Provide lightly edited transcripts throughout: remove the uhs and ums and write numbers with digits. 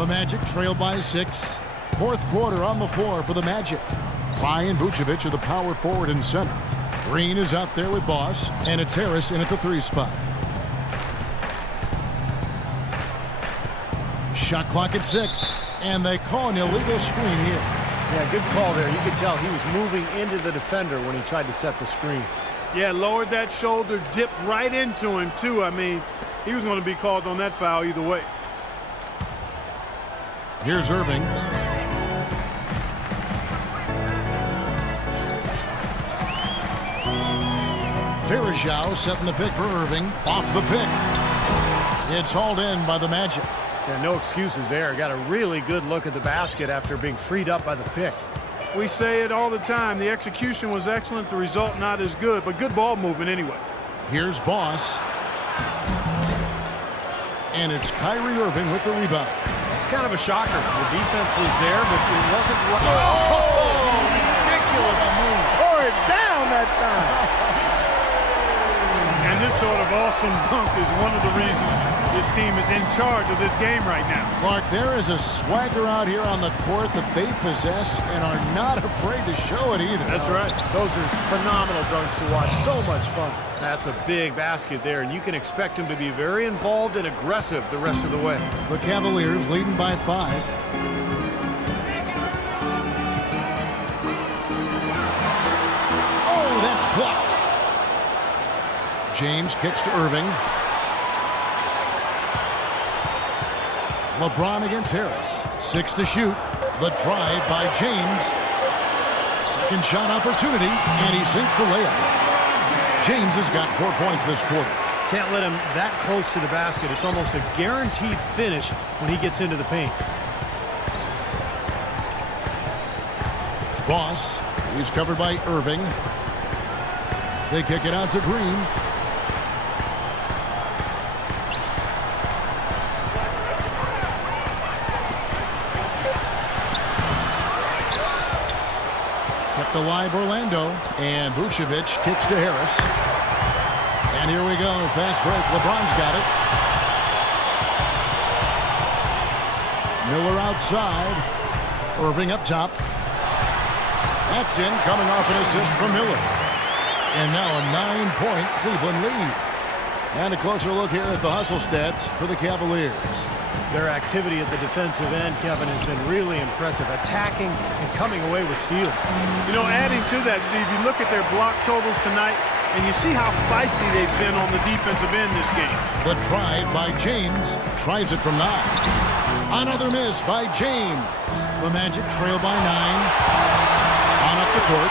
The Magic trail by 6. Fourth quarter on the floor for the Magic. Fry and Vucevic are the power forward and center. Green is out there with Boss, and it's Harris in at the 3 spot. Shot clock at 6, and they call an illegal screen here. Yeah, good call there. You could tell he was moving into the defender when he tried to set the screen. Yeah, lowered that shoulder, dipped right into him, too. I mean, he was going to be called on that foul either way. Here's Irving. Varejao setting the pick for Irving. Off the pick. It's hauled in by the Magic. Yeah, no excuses there. Got a really good look at the basket after being freed up by the pick. We say it all the time. The execution was excellent. The result not as good, but good ball movement anyway. Here's Boss. And it's Kyrie Irving with the rebound. It's kind of a shocker. The defense was there, but it wasn't... Oh, ridiculous move. Tore it down that time. And this sort of awesome dunk is one of the reasons this team is in charge of this game right now. Clark, there is a swagger out here on the court that they possess and are not afraid to show it either. That's right. Those are phenomenal dunks to watch. So much fun. That's a big basket there, and you can expect him to be very involved and aggressive the rest of the way. The Cavaliers leading by 5. Oh, that's blocked. James kicks to Irving. LeBron against Harris. 6 to shoot. The drive by James. Second shot opportunity, and he sinks the layup. James has got 4 points this quarter. Can't let him that close to the basket. It's almost a guaranteed finish when he gets into the paint. Boss, he's covered by Irving. They kick it out to Green. Kept alive Orlando, and Vucevic kicks to Harris. And here we go, fast break. LeBron's got it. Miller outside. Irving up top. That's in, coming off an assist from Miller. And now a 9-point Cleveland lead. And a closer look here at the hustle stats for the Cavaliers. Their activity at the defensive end, Kevin, has been really impressive. Attacking and coming away with steals. You know, adding to that, Steve, you look at their block totals tonight, and you see how feisty they've been on the defensive end this game. The drive by James. Tries it from 9. Another miss by James. The Magic trail by 9. On up the court.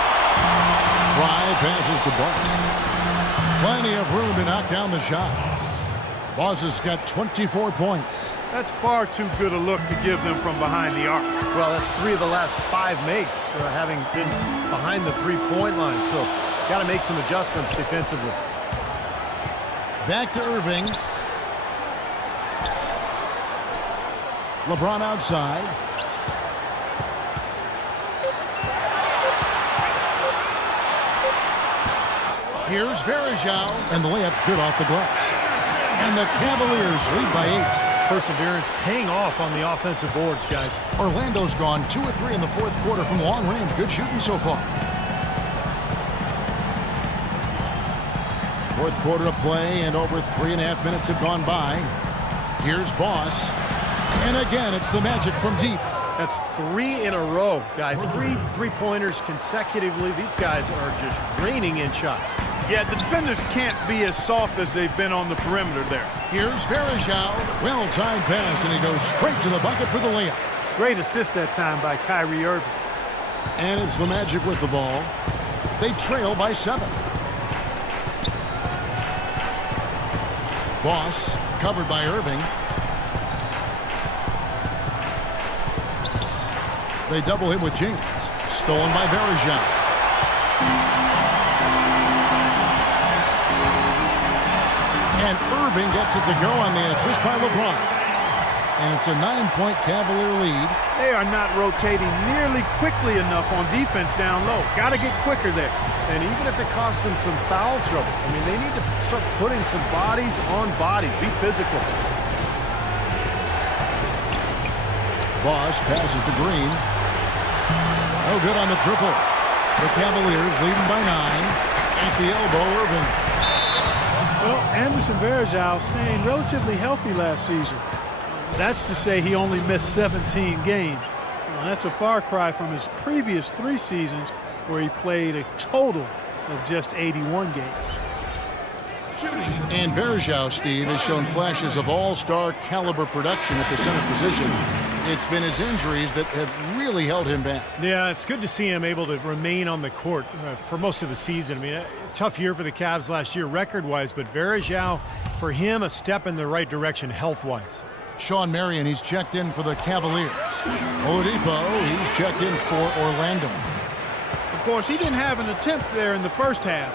Fry passes to Boss. Plenty of room to knock down the shot. Boss has got 24 points. That's far too good a look to give them from behind the arc. Well, that's 3 of the last 5 makes, having been behind the 3-point line. So, got to make some adjustments defensively. Back to Irving. LeBron outside. Here's Varejao, and the layup's good off the glass. And the Cavaliers lead by 8. Perseverance paying off on the offensive boards, guys. Orlando's gone 2 of 3 in the fourth quarter from long range. Good shooting so far. Fourth quarter of play, and over 3.5 minutes have gone by. Here's Boss. And again, it's the Magic from deep. That's 3 in a row, guys. 3 three-pointers consecutively. These guys are just raining in shots. Yeah, the defenders can't be as soft as they've been on the perimeter there. Here's Varejao. Well-timed pass, and he goes straight to the bucket for the layup. Great assist that time by Kyrie Irving. And it's the Magic with the ball. They trail by 7. Boss, covered by Irving. They double him with James. Stolen by Varejao. And Irving gets it to go on the assist by LeBron. And it's a 9-point Cavalier lead. They are not rotating nearly quickly enough on defense down low. Got to get quicker there. And even if it costs them some foul trouble, I mean, they need to start putting some bodies on bodies. Be physical. Boss passes to Green. No good on the triple. The Cavaliers leading by 9. At the elbow, Irving. Well, Anderson Varejao staying relatively healthy last season. That's to say he only missed 17 games. That's a far cry from his previous 3 seasons where he played a total of just 81 games. And Varejao, Steve, has shown flashes of all-star caliber production at the center position. It's been his injuries that have really held him back. Yeah, it's good to see him able to remain on the court for most of the season. I mean, a tough year for the Cavs last year record-wise, but Varejao, for him, a step in the right direction health-wise. Sean Marion, he's checked in for the Cavaliers. Oladipo, he's checked in for Orlando. Of course, he didn't have an attempt there in the first half.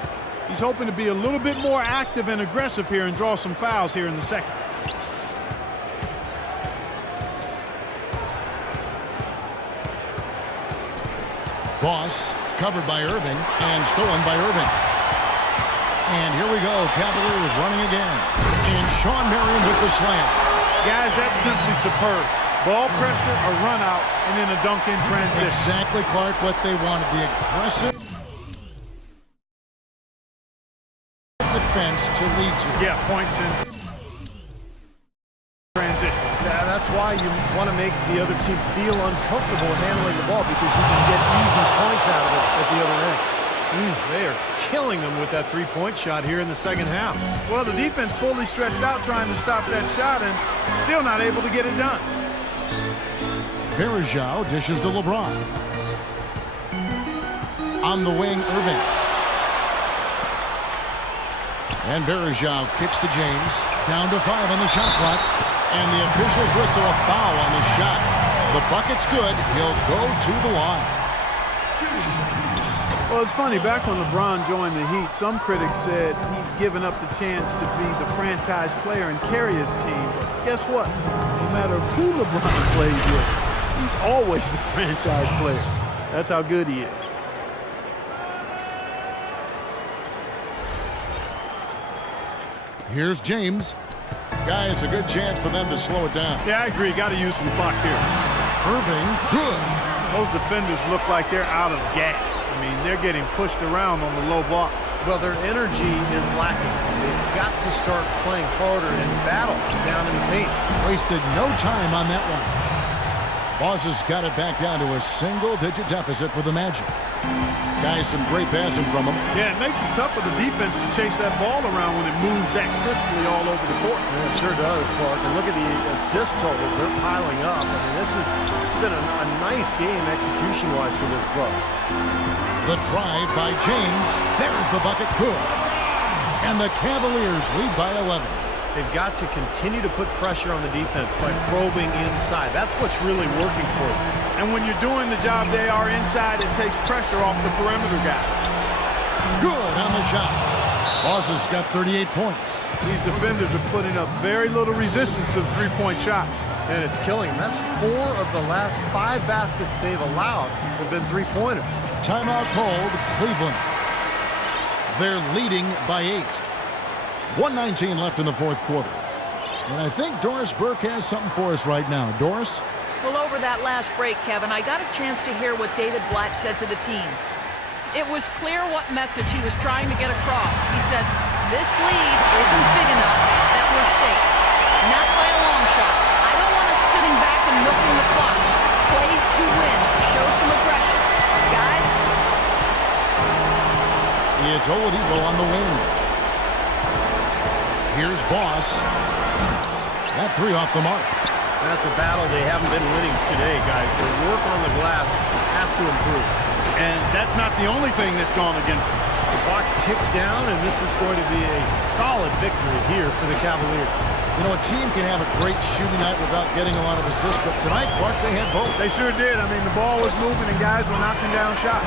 He's hoping to be a little bit more active and aggressive here and draw some fouls here in the second. Boss, covered by Irving, and stolen by Irving. And here we go, Cavaliers running again. And Sean Marion with the slam. Guys, that's simply superb. Ball pressure, a run out, and then a dunk in transition. Exactly, Clark, what they wanted. The aggressive defense to lead to. Yeah, points in transition. Yeah, that's why you want to make the other team feel uncomfortable handling the ball, because you can get easy points out of it at the other end. They are killing them with that three-point shot here in the second half. Well, the defense fully stretched out trying to stop that shot and still not able to get it done. Varejao dishes to LeBron. On the wing, Irving. And Varejao kicks to James. Down to 5 on the shot clock. And the officials whistle a foul on the shot. The bucket's good. He'll go to the line. Well, it's funny. Back when LeBron joined the Heat, some critics said he'd given up the chance to be the franchise player and carry his team. But guess what? No matter who LeBron plays with, he's always the franchise player. That's how good he is. Here's James. Guys, a good chance for them to slow it down. Yeah, I agree. Got to use some clock here. Irving, good. Those defenders look like they're out of gas. I mean, they're getting pushed around on the low block. Well, their energy is lacking. They've got to start playing harder and battle down in the paint. Wasted no time on that one. Boss has got it back down to a single-digit deficit for the Magic. Guys, some great passing from him. Yeah, it makes it tough for the defense to chase that ball around when it moves that crisply all over the court. Yeah, it sure does, Clark. And look at the assist totals. They're piling up. I mean, it's been a nice game execution-wise for this club. The drive by James. There's the bucket. Good. And the Cavaliers lead by 11. They've got to continue to put pressure on the defense by probing inside. That's what's really working for them. And when you're doing the job they are inside, it takes pressure off the perimeter guys. Good on the shots. Boss has got 38 points. These defenders are putting up very little resistance to the three-point shot. And it's killing them. That's 4 of the last 5 baskets they've allowed have been three-pointers. Timeout called Cleveland. They're leading by 8. 1:19 left in the fourth quarter. And I think Doris Burke has something for us right now. Doris? Well, over that last break, Kevin, I got a chance to hear what David Blatt said to the team. It was clear what message he was trying to get across. He said, this lead isn't big enough that we're safe. Not by a long shot. I don't want us sitting back and milking the clock. Play to win. Show some aggression. Guys? It's Oladipo on the wing. Here's Boss. That 3 off the mark. That's a battle they haven't been winning today, guys. Their work on the glass has to improve. And that's not the only thing that's gone against them. The clock ticks down, and this is going to be a solid victory here for the Cavaliers. You know, a team can have a great shooting night without getting a lot of assists, but tonight, Clark, they had both. They sure did. I mean, the ball was moving and guys were knocking down shots.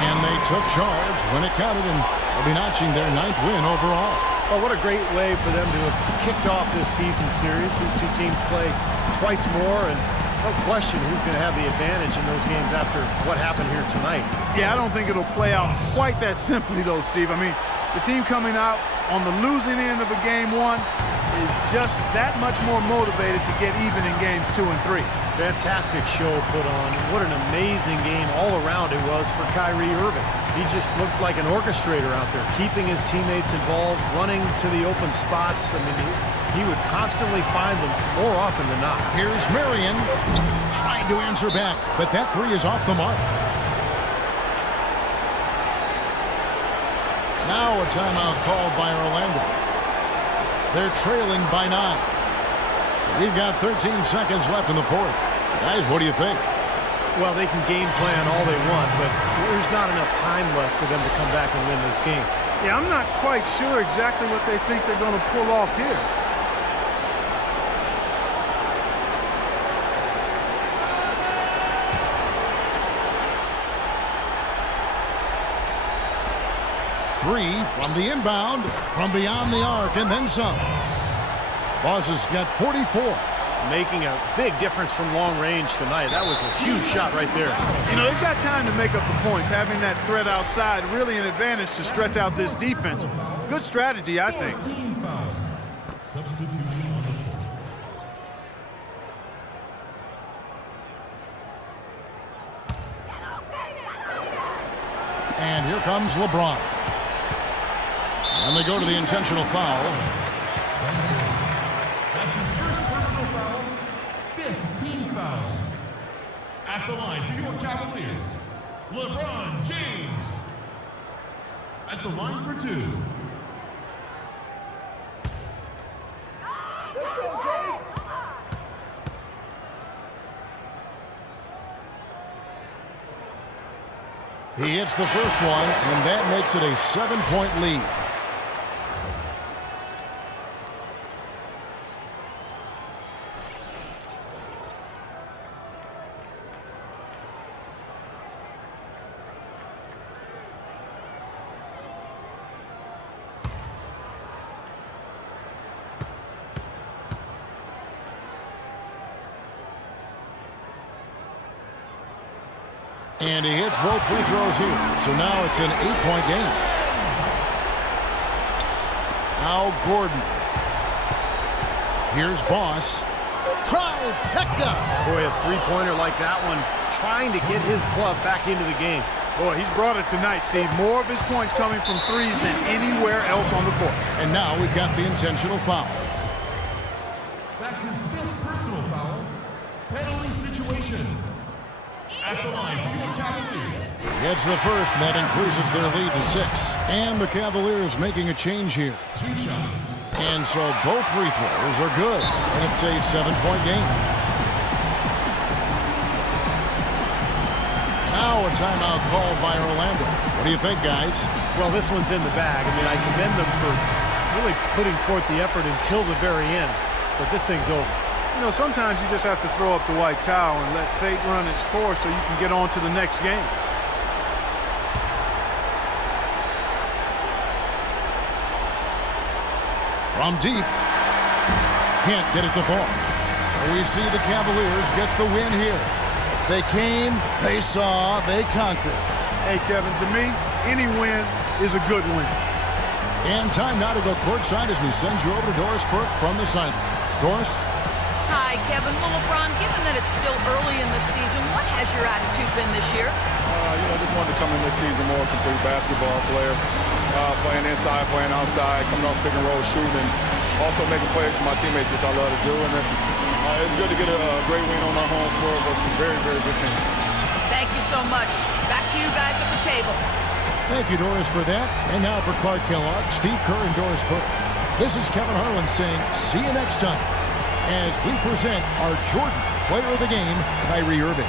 And they took charge when it counted, and they'll be notching their 9th win overall. Well, what a great way for them to have kicked off this season series. These two teams play twice more, and no question who's going to have the advantage in those games after what happened here tonight. Yeah, I don't think it'll play out quite that simply, though, Steve. I mean, the team coming out on the losing end of a game 1 is just that much more motivated to get even in games 2 and 3. Fantastic show put on. What an amazing game all around it was for Kyrie Irving. He just looked like an orchestrator out there, keeping his teammates involved, running to the open spots. I mean, he would constantly find them more often than not. Here's Marion trying to answer back, but that three is off the mark. Now a timeout called by Orlando. They're trailing by 9. We've got 13 seconds left in the fourth. Guys, what do you think? Well, they can game plan all they want, but there's not enough time left for them to come back and win this game. Yeah, I'm not quite sure exactly what they think they're going to pull off here. Three from the inbound, from beyond the arc, and then some. Boss has got 44. Making a big difference from long range tonight. That was a huge shot right there. You know, they've got time to make up the points. Having that threat outside, really an advantage to stretch out this defense. Good strategy, I think. And here comes LeBron. And they go to the intentional foul. That's his first personal foul, 5th team foul. At the line for your Cavaliers, LeBron James. At the line for 2. He hits the first one, and that makes it a 7-point lead. And he hits both free throws here. So now it's an 8-point game. Now Gordon. Here's Boss. Trifecta. Boy, a three-pointer like that one, trying to get his club back into the game. Boy, he's brought it tonight, Steve. More of his points coming from threes than anywhere else on the court. And now we've got the intentional foul. That's his 5th personal foul. Penalty situation. At the line for your Cavaliers. Gets the first, and that increases their lead to 6. And the Cavaliers making a change here. 2 shots. And so both free throws are good. And it's a 7-point game. Now a timeout called by Orlando. What do you think, guys? Well, this one's in the bag. I mean, I commend them for really putting forth the effort until the very end. But this thing's over. You know, sometimes you just have to throw up the white towel and let fate run its course so you can get on to the next game. From deep. Can't get it to fall. So we see the Cavaliers get the win here. They came, they saw, they conquered. Hey, Kevin, to me, any win is a good win. And time now to go courtside as we send you over to Doris Burke from the sideline. Doris? Hi, Kevin. Well, LeBron, given that it's still early in the season, what has your attitude been this year? Just wanted to come in this season more complete basketball player, playing inside, playing outside, coming off pick and roll shooting, also making plays for my teammates, which I love to do. And it's good to get a great win on our home floor versus a very, very good team. Thank you so much. Back to you guys at the table. Thank you, Doris, for that. And now for Clark Kellogg, Steve Kerr, and Doris Burke. This is Kevin Harlan saying, see you next time, as we present our Jordan Player of the Game, Kyrie Irving.